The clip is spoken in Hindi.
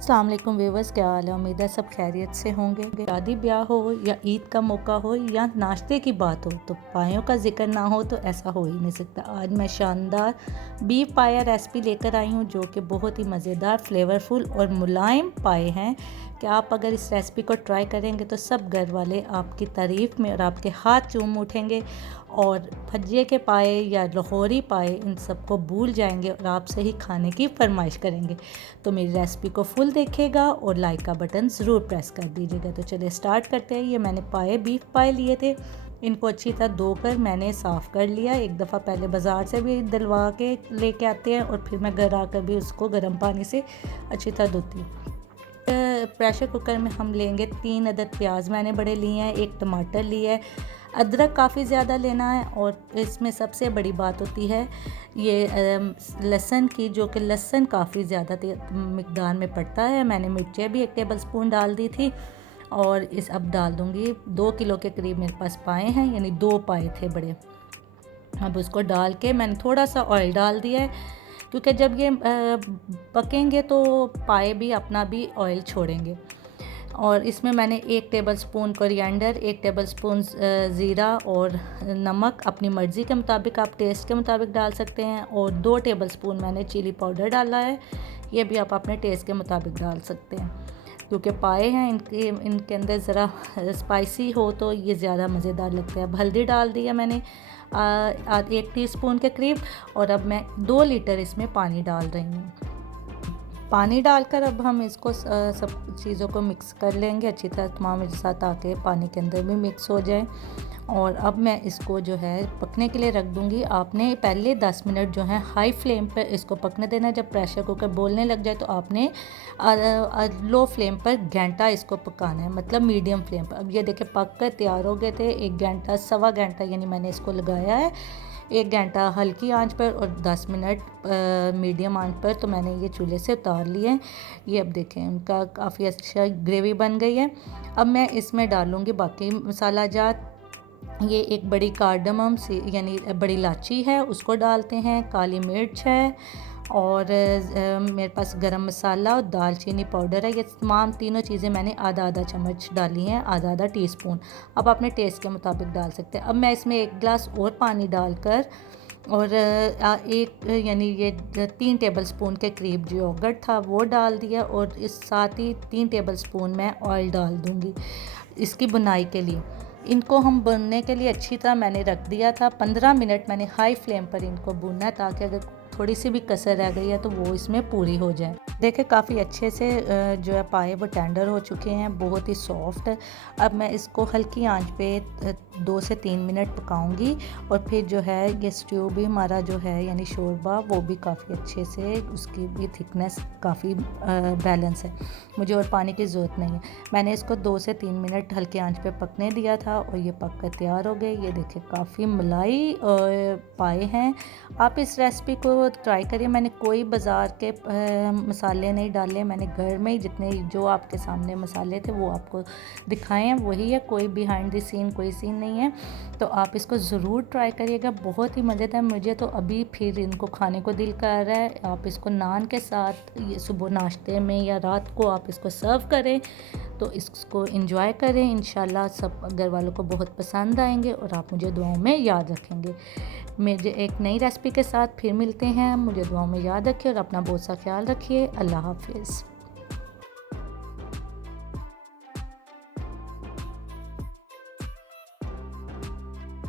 अस्सलाम वालेकुम व्यूअर्स, क्या हाल है। उम्मीद है सब खैरियत से होंगे। शादी ब्याह हो या ईद का मौका हो या नाश्ते की बात हो तो पायों का जिक्र ना हो तो ऐसा हो ही नहीं सकता। आज मैं शानदार बीफ पाया रेसिपी लेकर आई हूँ जो कि बहुत ही मज़ेदार, फ्लेवरफुल और मुलायम पाए हैं कि आप अगर इस रेसिपी को ट्राई करेंगे तो सब घर वाले आपकी तारीफ़ में और आपके हाथ चूम उठेंगे और भजिए के पाए या लाहौरी पाए इन सबको भूल जाएंगे और आपसे ही खाने की फरमाइश करेंगे। तो मेरी रेसिपी को फुल देखिएगा और लाइक का बटन ज़रूर प्रेस कर दीजिएगा। तो चलिए स्टार्ट करते हैं। ये मैंने पाए बीफ पाए लिए थे, इनको अच्छी तरह धोकर मैंने साफ़ कर लिया। एक दफ़ा पहले बाज़ार से भी दिलवा के लेके आते हैं और फिर मैं घर आकर भी उसको गर्म पानी से अच्छी तरह धोती हूँ। प्रेशर कुकर में हम लेंगे 3 अदद प्याज मैंने बड़े लिए हैं, 1 टमाटर लिया है, अदरक काफ़ी ज़्यादा लेना है। और इसमें सबसे बड़ी बात होती है ये लहसुन की, जो कि लहसुन काफ़ी ज़्यादा मिकदार में पड़ता है। मैंने मिर्चें भी 1 टेबल स्पून डाल दी थी और इस अब डाल दूँगी 2 किलो के करीब मेरे पास पाए हैं, यानी 2 पाए थे बड़े। अब उसको डाल के मैंने थोड़ा सा ऑयल डाल दिया है क्योंकि जब ये पकेंगे तो पाए भी अपना भी ऑयल छोड़ेंगे। और इसमें मैंने 1 table spoon coriander, 1 table spoon ज़ीरा और नमक अपनी मर्ज़ी के मुताबिक, आप टेस्ट के मुताबिक डाल सकते हैं, और 2 टेबल स्पून मैंने चिली पाउडर डाला है। ये भी आप अपने टेस्ट के मुताबिक डाल सकते हैं क्योंकि पाए हैं इनके अंदर ज़रा स्पाइसी हो तो ये ज़्यादा मज़ेदार लगते हैं। अब हल्दी डाल दिया मैंने 1 टीस्पून के करीब, और अब मैं 2 लीटर इसमें पानी डाल रही हूँ। पानी डालकर अब हम इसको सब चीज़ों को मिक्स कर लेंगे अच्छी तरह तमाम एक साथ, ताकि पानी के अंदर भी मिक्स हो जाए। और अब मैं इसको जो है पकने के लिए रख दूँगी। आपने पहले 10 मिनट जो है हाई फ्लेम पर इसको पकने देना है। जब प्रेशर कुकर बोलने लग जाए तो आपने लो फ्लेम पर घंटा इसको पकाना है, मतलब मीडियम फ्लेम पर। अब ये देखें पक कर तैयार हो गए थे। 1 घंटा, सवा घंटा यानी मैंने इसको लगाया है। 1 घंटा हल्की आंच पर और 10 मिनट मीडियम आंच पर तो मैंने ये चूल्हे से उतार लिए। ये अब देखें उनका काफ़ी अच्छा ग्रेवी बन गई है। अब मैं इसमें डालूँगी बाकी मसाला जात। ये 1 बड़ी कार्डमम सी यानी बड़ी इलायची है, उसको डालते हैं, काली मिर्च है और मेरे पास गरम मसाला और दालचीनी पाउडर है। ये तमाम तीनों चीज़ें मैंने आधा चम्मच डाली हैं, आधा टीस्पून। अब अपने टेस्ट के मुताबिक डाल सकते हैं। अब मैं इसमें 1 गिलास और पानी डालकर और एक यानी ये 3 टेबल स्पून के करीब जो योगर्ट था वो डाल दिया, और इस साथ ही 3 टेबल स्पून मैं ऑयल डाल दूँगी इसकी बुनाई के लिए। इनको हम भुनने के लिए अच्छी तरह मैंने रख दिया था। 15 मिनट मैंने हाई फ्लेम पर इनको भुनना है ताकि अगर थोड़ी सी भी कसर रह गई है तो वो इसमें पूरी हो जाए। देखें काफ़ी अच्छे से जो है पाए वो टेंडर हो चुके हैं, बहुत ही सॉफ्ट। अब मैं इसको हल्की आंच पे 2 से 3 मिनट पकाऊंगी और फिर जो है ये स्ट्यू भी हमारा जो है यानी शोरबा वो भी काफ़ी अच्छे से, उसकी भी थिकनेस काफ़ी बैलेंस है, मुझे और पानी की ज़रूरत नहीं है। मैंने इसको 2 से 3 मिनट हल्की आंच पे पकने दिया था और ये पक कर तैयार हो गए। ये देखिए काफ़ी मलाई पाए हैं। आप इस रेसिपी को ट्राई करिए। मैंने कोई बाज़ार के मसाले नहीं डाले, मैंने घर में ही जितने जो आपके सामने मसाले थे वो आपको दिखाए हैं वही है, कोई बिहाइंड द सीन कोई सीन नहीं है। तो आप इसको ज़रूर ट्राई करिएगा, बहुत ही मज़ेदार। मुझे तो अभी फिर इनको खाने को दिल कर रहा है। आप इसको नान के साथ, ये सुबह नाश्ते में या रात को आप इसको सर्व करें तो इसको एंजॉय करें। इंशाल्लाह सब घर वालों को बहुत पसंद आएंगे और आप मुझे दुआओं में याद रखेंगे। मुझे एक नई रेसिपी के साथ फिर मिलते हैं। मुझे दुआओं में याद रखिए और अपना बहुत सा ख्याल रखिए। अल्लाह हाफिज़।